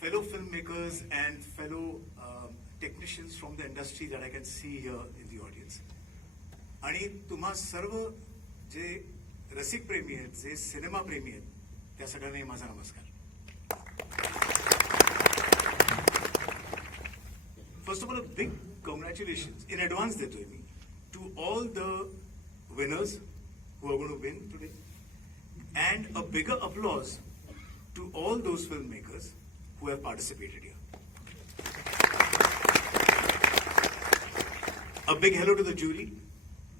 fellow filmmakers and fellow technicians from the industry that I can see here in the audience. आणि तुम्हा सर्व जे रसिक प्रेमी आहेत, जे cinema प्रेमी आहेत, त्या सगळ्यांना माझा नमस्कार. First of all, a big congratulations in advance देतोय मी to all the winners who are going to win today, and a bigger applause to all those filmmakers who have participated here. A big hello to the jury.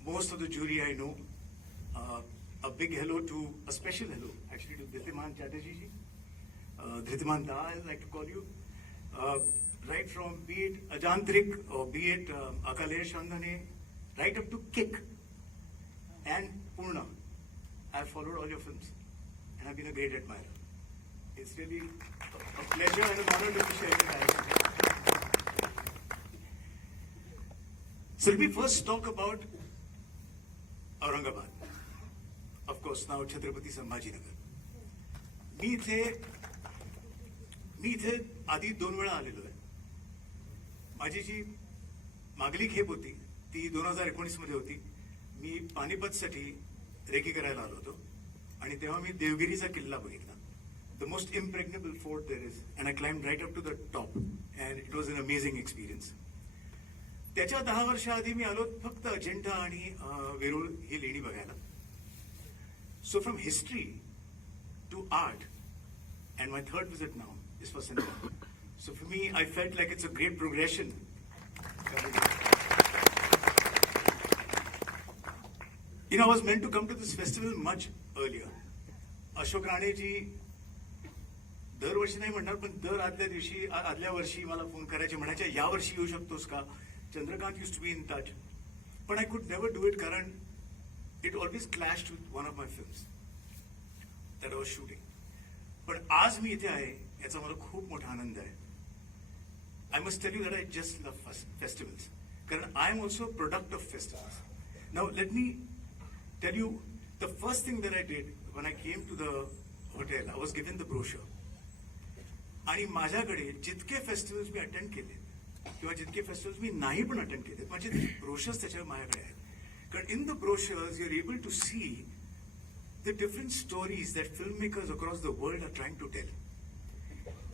Most of the jury I know. A big hello to, a special hello actually to Dhritiman Chatterjee ji. Dhritiman Da, I like to call you. Right from be it Ajantrik or be it Akalesh Andhane, right up to Kick and Purna. I've followed all your films and I've been a great admirer. It's really a pleasure and an honor to be sharing that. So let me first talk about Aurangabad. Of course, now Chhatrapati Sambhajinagar. मी इथे आधी 2 वेळा आलेलो आहे. माझी जी मागली खेप होती ती 2019 मध्ये होती. मी पानिपतसाठी रेकी करायला आलो होतो आणि तेव्हा मी देवगिरीचा किल्ला बघितला. The most impregnable fort there is, and I climbed right up to the top, and it was an amazing experience. त्याच्या 10 वर्षाआधी मी आलो फक्त अजिंठा आणि वेरूळ ही लेणी बघायला. So from history to art, and my third visit now is for cinema. So for me, I felt like it's a great progression. You know, I was meant to come to this festival much earlier. Ashok राणेजी दरवर्षी नाही म्हणणार, पण दर आदल्या वर्षी मला phone करायचे, म्हणायचे या वर्षी येऊ शकतोस का. Chandrakant used to be in touch, but I could never do it कारण it always clashed with one of my films that I was shooting. पण आज मी इथे आहे याचा मला खूप मोठा आनंद आहे. I must tell you that I just love festivals कारण I am also a product of festivals. Now let me tell you the first thing that I did when I came to the hotel. I was given the brochure. आणि माझ्याकडे जितके festivals मी attend केले किंवा जितके festivals मी नाही पण attend केले, माझे ब्रोशर्स त्याच्यावर माझ्याकडे आहेत. कारण in the brochures you are able to see the different stories that filmmakers across the world are trying to tell.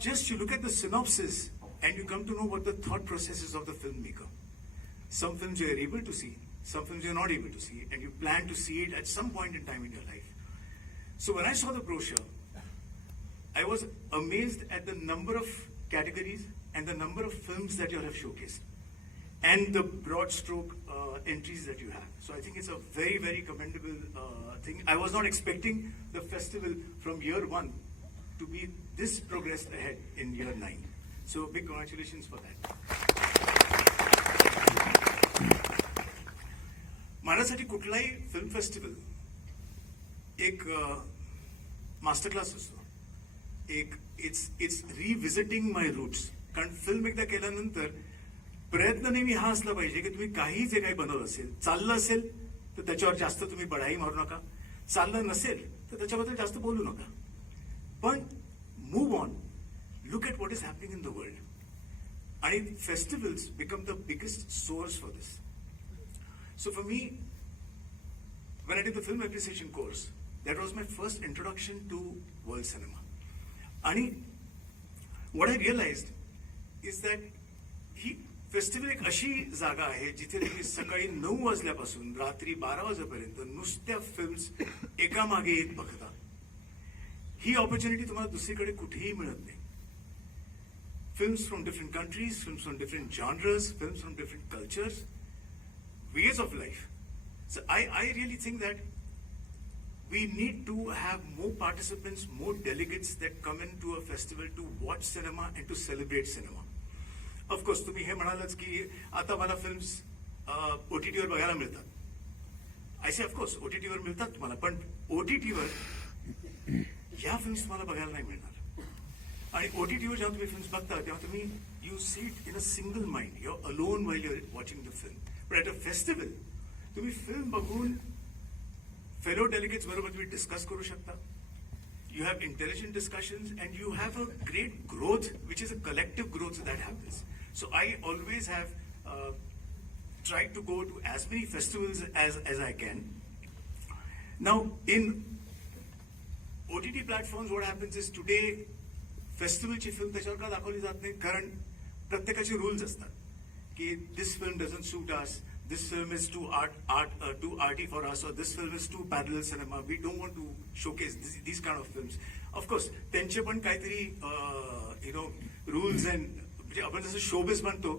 Just you look at the synopsis and you come to know what the thought process is of the filmmaker. Some films you are able to see, some films you are not able to see, and you plan to see it at some point in time in your life. So when I saw the brochure, I was amazed at the number of categories and the number of films that you have showcased, and the broad stroke entries that you have. So I think it's a very, very commendable thing. I was not expecting the festival from year 1 to be this progressed ahead in year 9. So big congratulations for that. माझ्यासाठी कुठलाही film festival एक master class असतो. एक it's रिव्हिजिटिंग my roots. कारण film एकदा केल्यानंतर प्रयत्न नेहमी हा असला पाहिजे की तुम्ही काही जे काही बनवलं असेल, चाललं असेल तर त्याच्यावर जास्त तुम्ही बढाई मारू नका, चाललं नसेल तर त्याच्याबद्दल जास्त बोलू नका, पण move on, look at what is happening in the world. आणि festivals become the biggest source for this. So for me, when I did the film appreciation course, that was my first introduction to world cinema. And what I realized is that he festival एक अशी जागा आहे जिथे तुम्ही सकाळी 9 वाजल्यापासून रात्री 12 वाजेपर्यंत नुसत्या फिल्म्स एकामागे एक बघता. ही ऑपॉर्च्युनिटी तुम्हाला दुसरीकडे कुठेही मिळत नाही. Films from different countries, films from different genres, films from different cultures, ways of life. So I really think that we need to have more participants, more delegates that come into a festival to watch cinema and to celebrate cinema. Of course, तुम्ही हे म्हणालच की आता मला films OTT वर बघायला मिळतात. I say of course OTT वर मिळतात तुम्हाला, पण OTT वर या फिल्म्स तुम्हाला बघायला नाही मिळणार. आणि OTT वर जेव्हा तुम्ही फिल्म्स बघता तेव्हा तुम्ही you see it in a single mind. You're alone while you're watching the film. But at a festival, तुम्ही फिल्म बघून फेलो डेलिगेट्स बरोबर तुम्ही डिस्कस करू शकता. you have intelligent discussions, and you have a great growth, which is a collective growth that happens. So I always have tried to go to as many festivals as I can. Now, in OTT platforms, what happens is today फेस्टिवलची film त्याच्यावर का दाखवली जात नाही, कारण प्रत्येकाचे rules असतात की this film doesn't suit us, this film is too arty for us, और this film is too parallel cinema, we don't want to showcase these kind of films. Of course त्यांचे पण काहीतरी रूल्स अँड, म्हणजे आपण जसं शोबिझ म्हणतो,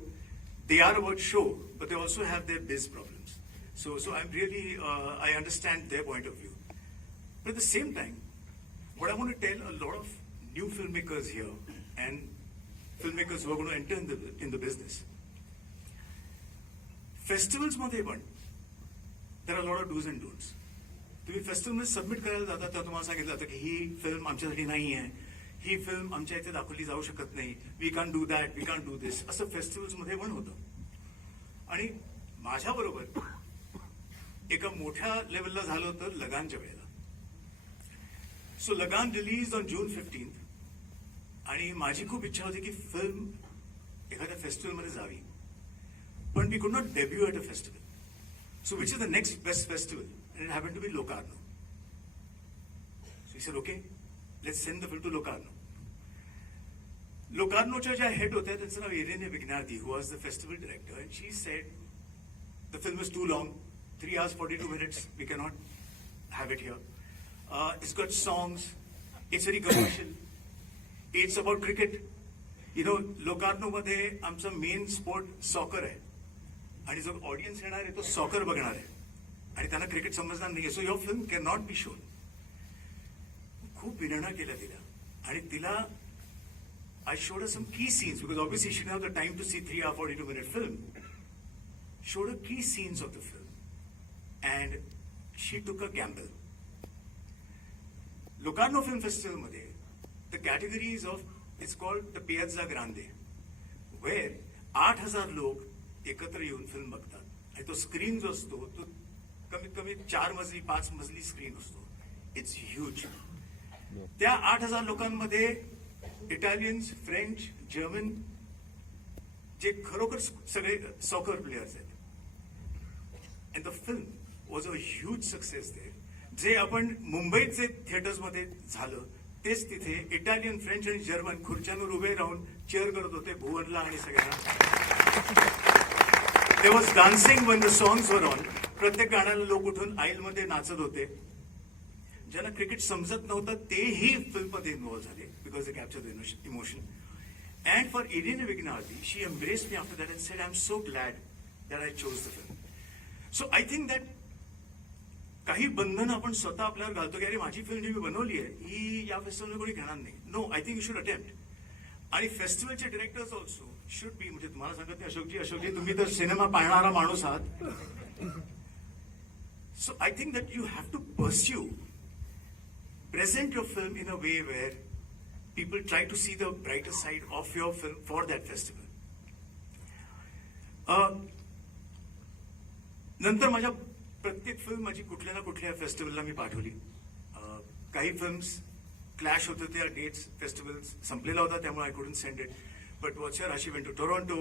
they are about show, but they also have their biz problems. So I'm really, I understand their point of view. But at the same time, what I want to tell a lot of new filmmakers here and filmmakers who are going to enter in the business, festivals मध्ये पण there are a lot of do's and don'ts. तुम्ही फेस्टिवलमध्ये submit करायला जाता तेव्हा तुम्हाला सांगितलं जातं की ही फिल्म आमच्यासाठी नाही आहे, ही फिल्म आमच्या इथे दाखवली जाऊ शकत नाही, we can do that, we can do this, असं फेस्टिवल्स मध्ये पण होतं. आणि माझ्या बरोबर एका मोठ्या लेवलला झालं होतं लगानच्या वेळेला. सो लगान रिलीज ऑन June 15th, आणि माझी खूप इच्छा होती की फिल्म एखाद्या फेस्टिवलमध्ये जावी, पण we could not debut at a festival. So which is the next best festival, and it happened to be Locarno. So he said, okay, let's send the film to Locarno. Locarnoच्या ज्या head होत्या त्यांचं नाव इरेने विग्नार्दी, who was the festival director, and she said the film is too long, 3 hours 42 minutes, we cannot have it here. It's got songs, it's very commercial, it's about cricket. Locarno मध्ये आमचा main sport soccer आहे, आणि जो audience येणार आहे तो soccer बघणार आहे, आणि त्यांना क्रिकेट समजणार नाहीये. So your film can not be shown. खूप विनंण्या केल्या तिला, आणि तिला आय showed some key scenes, because obviously she don't have the time to see 3 hour 42 minute film. Showed her key scenes of the film, and she took a gamble. Locarno Film Festival मध्ये the categories of, it's called the Piazza Grande, where 8,000 लोक एकत्र येऊन film बघतात, आणि तो screen जो असतो तो कमीत कमी 4 मजली 5 मजली स्क्रीन असतो. It's huge. त्या 8,000 लोकांमध्ये इटालियन्स, फ्रेंच, जर्मन, जे खरोखर सगळे सॉकर प्लेयर्स आहेत. And the film was a huge success there. जे आपण मुंबईत जे थिएटर्समध्ये झालं तेच तिथे इटालियन, फ्रेंच आणि जर्मन खुर्च्यांवर उभे राहून चेअर करत होते भुवनला आणि सगळ्यांना. There was dancing when the songs were on. प्रत्येक गाण्याला लोक उठून आईलमध्ये नाचत होते. ज्यांना क्रिकेट समजत नव्हतं तेही फिल्ममध्ये इन्व्हॉल्व झाले, because they capture the emotion. And for Irene Vignardi, she embraced me after that and said, I am so glad that I chose the film. So I think that काही बंधनं आपण स्वतः आपल्यावर घालतो की अरे माझी फिल्म जी मी बनवली आहे ही या फेस्टिवलमध्ये कोणी घेणार नाही. No, I think you should attempt. आणि फेस्टिवलचे डिरेक्टर्स ऑल्सो शुड बी, म्हणजे तुम्हाला सांगत नाही अशोकजी तुम्ही तर सिनेमा पाहणारा माणूस आहात. So I think that you have to pursue, present your film in a way where people try to see the brighter side of your film for that festival. नंतर माझ्या प्रत्येक फिल्म माझी कुठल्या ना कुठल्या फेस्टिवलला मी पाठवली. काही फिल्म्स क्लॅश होत होत्या, डेट्स फेस्टिवल संपलेला होता त्यामुळे I couldn't send it. But watch here, she went to Toronto.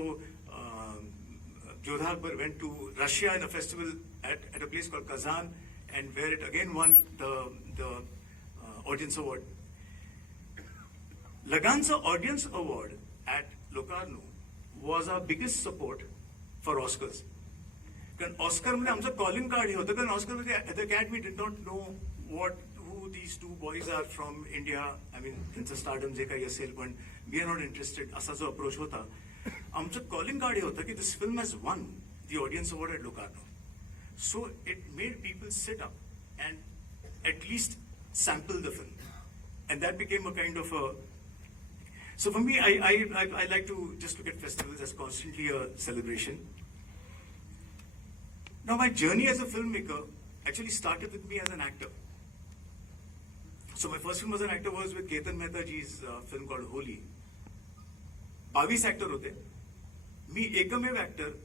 Jodha Akbar went to Russia in a festival at a place called Kazan, and where it again won the audience award. Lagan's audience award at Locarno was our biggest support for Oscars. कारण ऑस्करमध्ये आमचं calling card हे होतं, कारण ऑस्करमध्ये at the academy did not know who these 2 boys are from India. I mean त्यांचं stardom जे काही असेल, पण वी आर नॉट इंटरेस्टेड असा जो अप्रोच होता. आमचं कॉलिंग कार्ड हे होतं की this film has won the audience award at Locarno. So it made people sit up and at least sample the film, and that became a kind of a. So for me, I like to just look at festivals as constantly a celebration. Now my journey as a filmmaker actually started with me as an actor. So my first film as an actor was with Ketan Mehtaji's film called Holi. 22 actor होते. मी एकमेव actor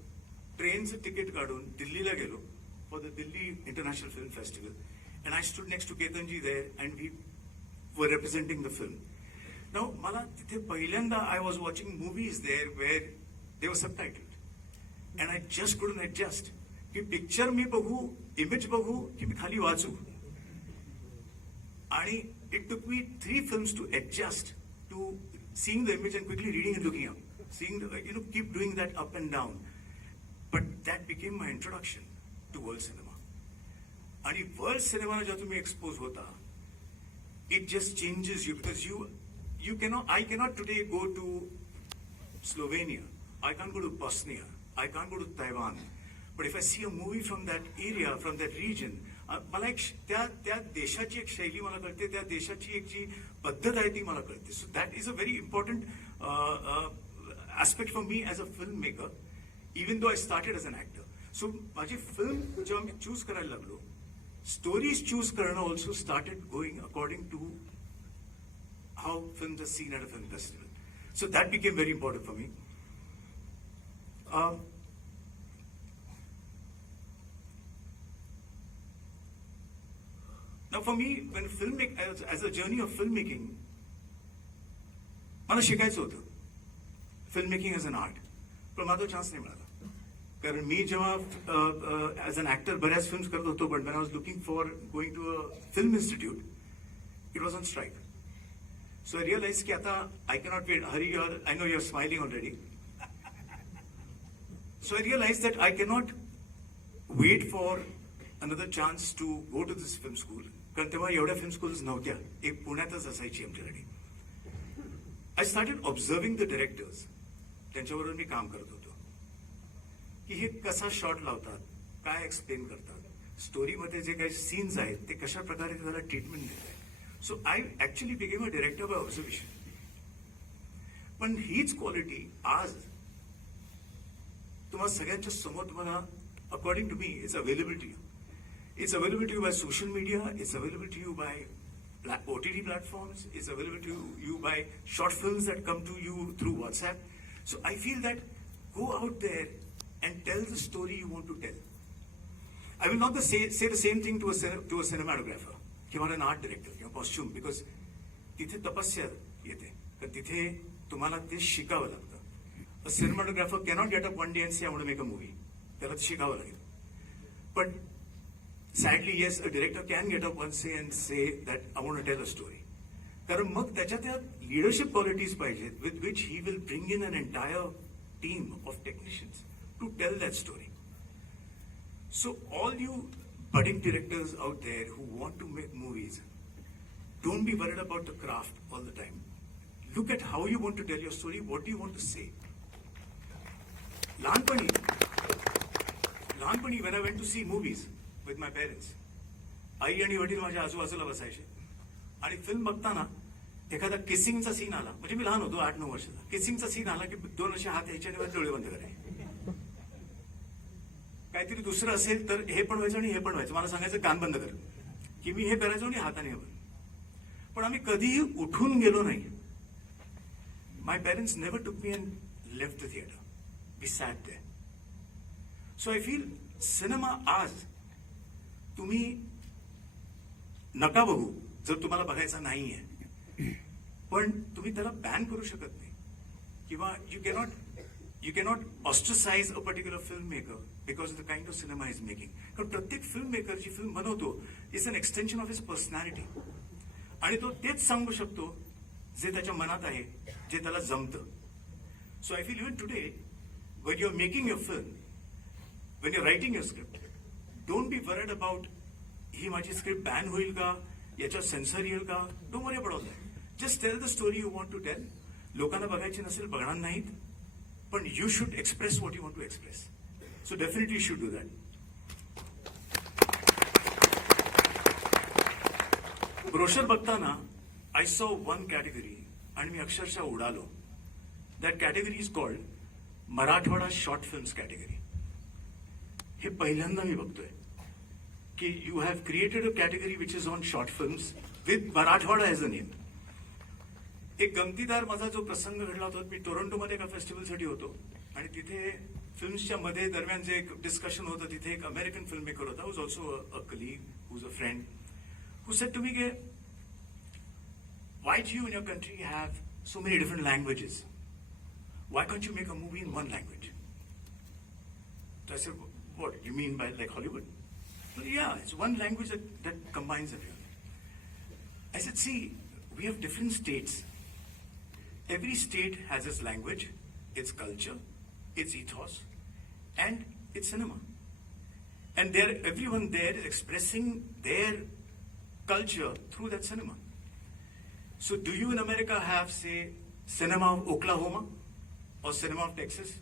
ट्रेनचं ticket काढून दिल्लीला गेलो for the Delhi international film festival. And I stood next to Ketanji there, and we were representing the film. Now, मला तिथे पहिल्यांदा I was watching movies there where they were subtitled. And I just couldn't adjust. की picture मी बघू, image बघू, की मी खाली वाचू. आणि it took me 3 films to adjust to seeing the image and quickly reading and looking up. Seeing the, keep doing that up and down. But that became my introduction to world cinema. आणि world सिनेमाला जेव्हा तुम्ही expose होता, it just changes you because I cannot today go to Slovenia. I can't go to Bosnia. I can't go to Taiwan. But if I see a movie from that area, from that region, मला एक त्या देशाची एक शैली मला कळते, त्या देशाची एक जी पद्धत आहे ती मला कळते. So that is a very important aspect for me as a filmmaker, even though I started as an actor. So माझी फिल्म जेव्हा मी चूज करायला लागलो, स्टोरीज चूज करणं also started going according to how films are seen at a film festival. So that became very important for me. Now for me, when as a journey of filmmaking, मला शिकायचं होतं filmmaking as an art, पण मला तो chance नाही मिळाला. कारण मी जेव्हा ॲज अन ॲक्टर बऱ्याच फिल्म्स करत होतो, पण when I was looking for going to a film institute, it was on strike. So I realized ki ata I cannot wait. Hari, I know you're smiling already. So I realized that I cannot wait for another chance to go to this film school. कारण तेव्हा एवढ्या film schools नव्हत्या, एक पुण्यातच असायची आमच्याकडे. I started observing the directors. त्यांच्याबरोबर मी काम करत होतो की हे कसा शॉट लावतात, काय एक्सप्लेन करतात, स्टोरीमध्ये जे काही सीन्स आहेत ते कशा प्रकारे त्याला ट्रीटमेंट देत आहेत. So I actually became a director by observation. पण हीच क्वालिटी आज तुम्हाला सगळ्यांच्या समोर तुम्हाला according to me it's available to you. It's available to you by social media, it's available to you by OTT platforms, it's available to you by short films that come to you through WhatsApp. So I feel that go out there and tell the story you want to tell. I will not say the same thing to a cinematographer किंवा an art director किंवा costume, because तिथे तपस्या येते, तर तिथे तुम्हाला ते शिकावं लागतं. A cinematographer cannot get up one day and say I want to make a movie, त्याला ते शिकावं लागेल. पण sadly yes, a director can get up one say and say that I want to tell a story. कारण मग त्याच्या त्या leadership qualities पाहिजेत with which he will bring in an entire team of technicians to tell that story. So all you budding directors out there who want to make movies, don't be worried about the craft all the time. Look at how you want to tell your story, what do you want to say. लहानपणी when I went to see movies with my parents, आई आणि वडील माझ्या आजूबाजूला बसायचे आणि film बघताना एखादा किसिंगचा scene आला, म्हणजे मी लहान होतो 8-9 वर्षाचा, किसिंगचा सीन आला की 2 असे हात यायचे आणि डोळे बंद करायचे. काहीतरी दुसरं असेल तर हे पण व्हायचं आणि हे पण व्हायचं. मला सांगायचं कान बंद कर, की मी हे करायचो आणि हाताने हवं. पण आम्ही कधीही उठून गेलो नाही. My parents never took me and left the theatre. We sat there. So I feel cinema आज तुम्ही नका बघू जर तुम्हाला बघायचा नाहीये, पण तुम्ही त्याला बॅन करू शकत नाही किंवा you cannot ostracize a particular filmmaker because of the kind of cinema he's making. कारण प्रत्येक फिल्ममेकर जी फिल्म बनवतो is an extension of his personality, आणि तो तेच सांगू शकतो जे त्याच्या मनात आहे, जे त्याला जमतं. So I feel even today when you're making your film, when you're writing your script, don't be worried about ही माझी स्क्रिप्ट बॅन होईल का, याच्यावर सेन्सर येईल का. Don't worry about that. Just tell the story you want to tell. लोकांना बघायची नसेल, बघणार नाहीत, पण you should express what you want to express. So definitely you should do that. Brochure बघताना I saw one category आणि मी अक्षरशः उडालो. That category is called Marathwada short films category. हे पहिल्यांदा मी बघतोय की you have created a category which is on short films with Marathwada as a name. एक गमतीदार माझा जो प्रसंग घडला होता, मी टोरंटोमध्ये एका फेस्टिवलसाठी होतो आणि तिथे फिल्म्सच्या मध्ये दरम्यान जे एक डिस्कशन होतं, तिथे एक अमेरिकन फिल्म मेकर होता, who's also a colleague, who's a friend, who said to me की why do you in your country have so many different languages? Why can't you make a movie in one language? So I said, what, you mean by like Hollywood? Well, yeah, it's one language that combines everything. I said, see, we have different states. Every state has its language, its culture, its ethos, and its cinema. And everyone there is expressing their culture through that cinema. So do you in America have, say, cinema of Oklahoma, or cinema of Texas,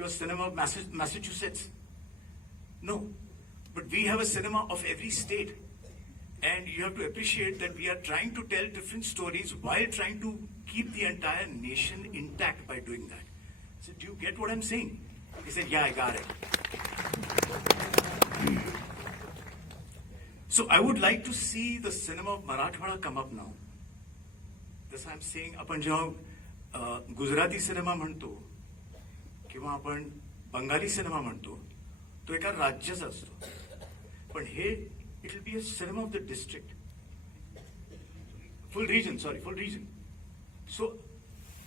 or cinema of Massachusetts? No. But we have a cinema of every state. And you have to appreciate that we are trying to tell different stories while trying to keep the entire nation intact by doing that. I said, do you get what I'm saying? He said, yeah, I got it. So I would like to see the cinema of Marathwada come up now. This I'm saying, आपण जेव्हा Gujarati cinema म्हणतो किंवा आपण Bengali cinema म्हणतो तो एका राज्याचा असतो. पण हे it will be a cinema of the district. Full region. So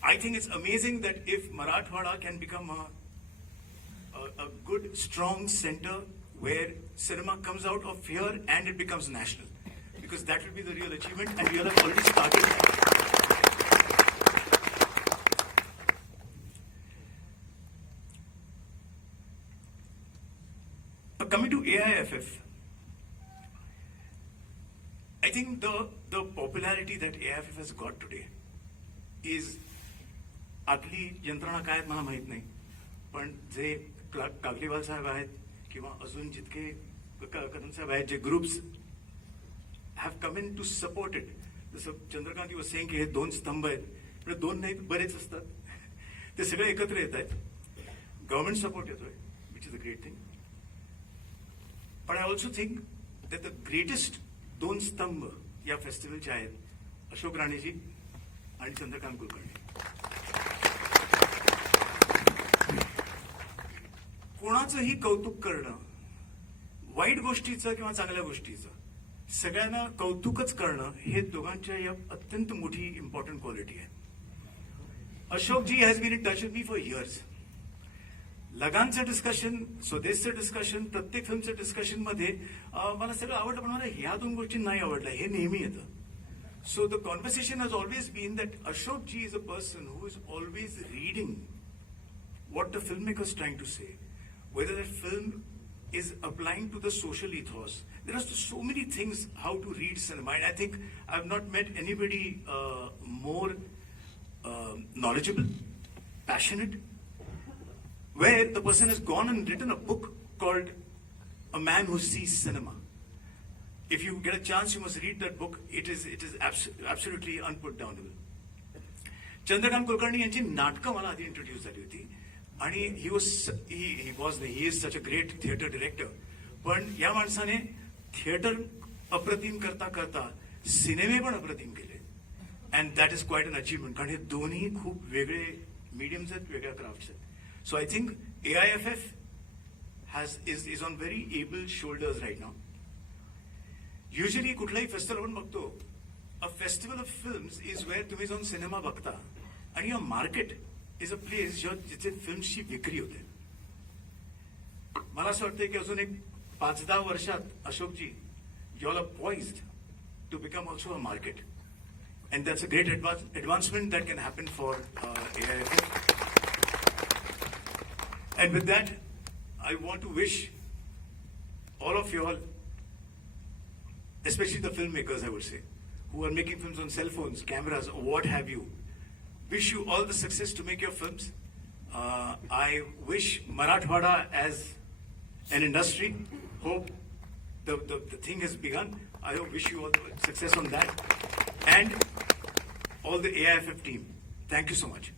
I think it's amazing that if Marathwada can become a good, strong center where cinema comes out of here and it becomes national. Because that will be the real achievement, and we have already started that. Coming to AIFF, I think the popularity that AIFF has got today is आतली यंत्रणा काय आहेत मला माहित नाही, पण जे कागलीवाल साहेब आहेत किंवा अजून जितके कदम साहेब आहेत, जे groups have come in to support it. जसं चंद्रकांत was saying की हे दोन स्तंभ आहेत, म्हणजे दोन नाही बरेच असतात, ते सगळे एकत्र येत आहेत. गव्हर्नमेंट सपोर्ट येतोय, which is a great thing. But I also think that the greatest दोन स्तंभ या फेस्टिवलचे आहेत अशोक राणेजी आणि चंद्रकांत कुलकर्णी. कोणाचंही कौतुक करणं, वाईट गोष्टीचं किंवा चांगल्या गोष्टीचं, सगळ्यांना कौतुकच करणं हे दोघांच्या या अत्यंत मोठी इम्पॉर्टंट क्वालिटी आहे. Ashokji has been in touch with me for years. लगानचं डिस्कशन, स्वदेशचं डिस्कशन, प्रत्येक फिल्मचं डिस्कशन मध्ये मला सगळं आवडलं, पण मला ह्या दोन गोष्टी नाही आवडल्या, हे नेहमी येतं. So the conversation has always been that Ashokji is a person who is always reading what the filmmaker is trying to say, whether that film is applying to the social ethos. There are so many things how to read cinema, and I think I've not met anybody more knowledgeable, passionate, where the person has gone and written a book called A Man Who Sees Cinema. If you get a chance, you must read that book. It is absolutely unputdownable. Chandrakant Kulkarni यांची नाटकं मला आधी introduce झाली होती, आणि he is such a great theatre director. पण या माणसाने थिएटर अप्रतिम करता करता सिनेमे पण अप्रतिम केले, and that is quite an achievement, कारण हे दोन्ही खूप वेगळे मीडियम्स आहेत, वेगळ्या क्राफ्ट्स आहेत. So I think AIFF is on very able shoulders right now. Usually कुठलाही फेस्टिवल आपण बघतो, a festival of films is where तुम्ही जाऊन सिनेमा बघता, आणि a market is a place जिथे फिल्म्सची विक्री होते. मला असं वाटतं की अजून एक 5-10 वर्षात Ashokji, you all are poised to become also a market, and that's a great advancement that can happen for AIFF. And with that, I want to wish all of you all, especially the filmmakers, I would say, who are making films on cell phones, cameras, or what have you, wish you all the success to make your films. I wish Marathwada as an industry, hope the thing has begun. I wish you all the success on that, and all the AIFF team. Thank you so much.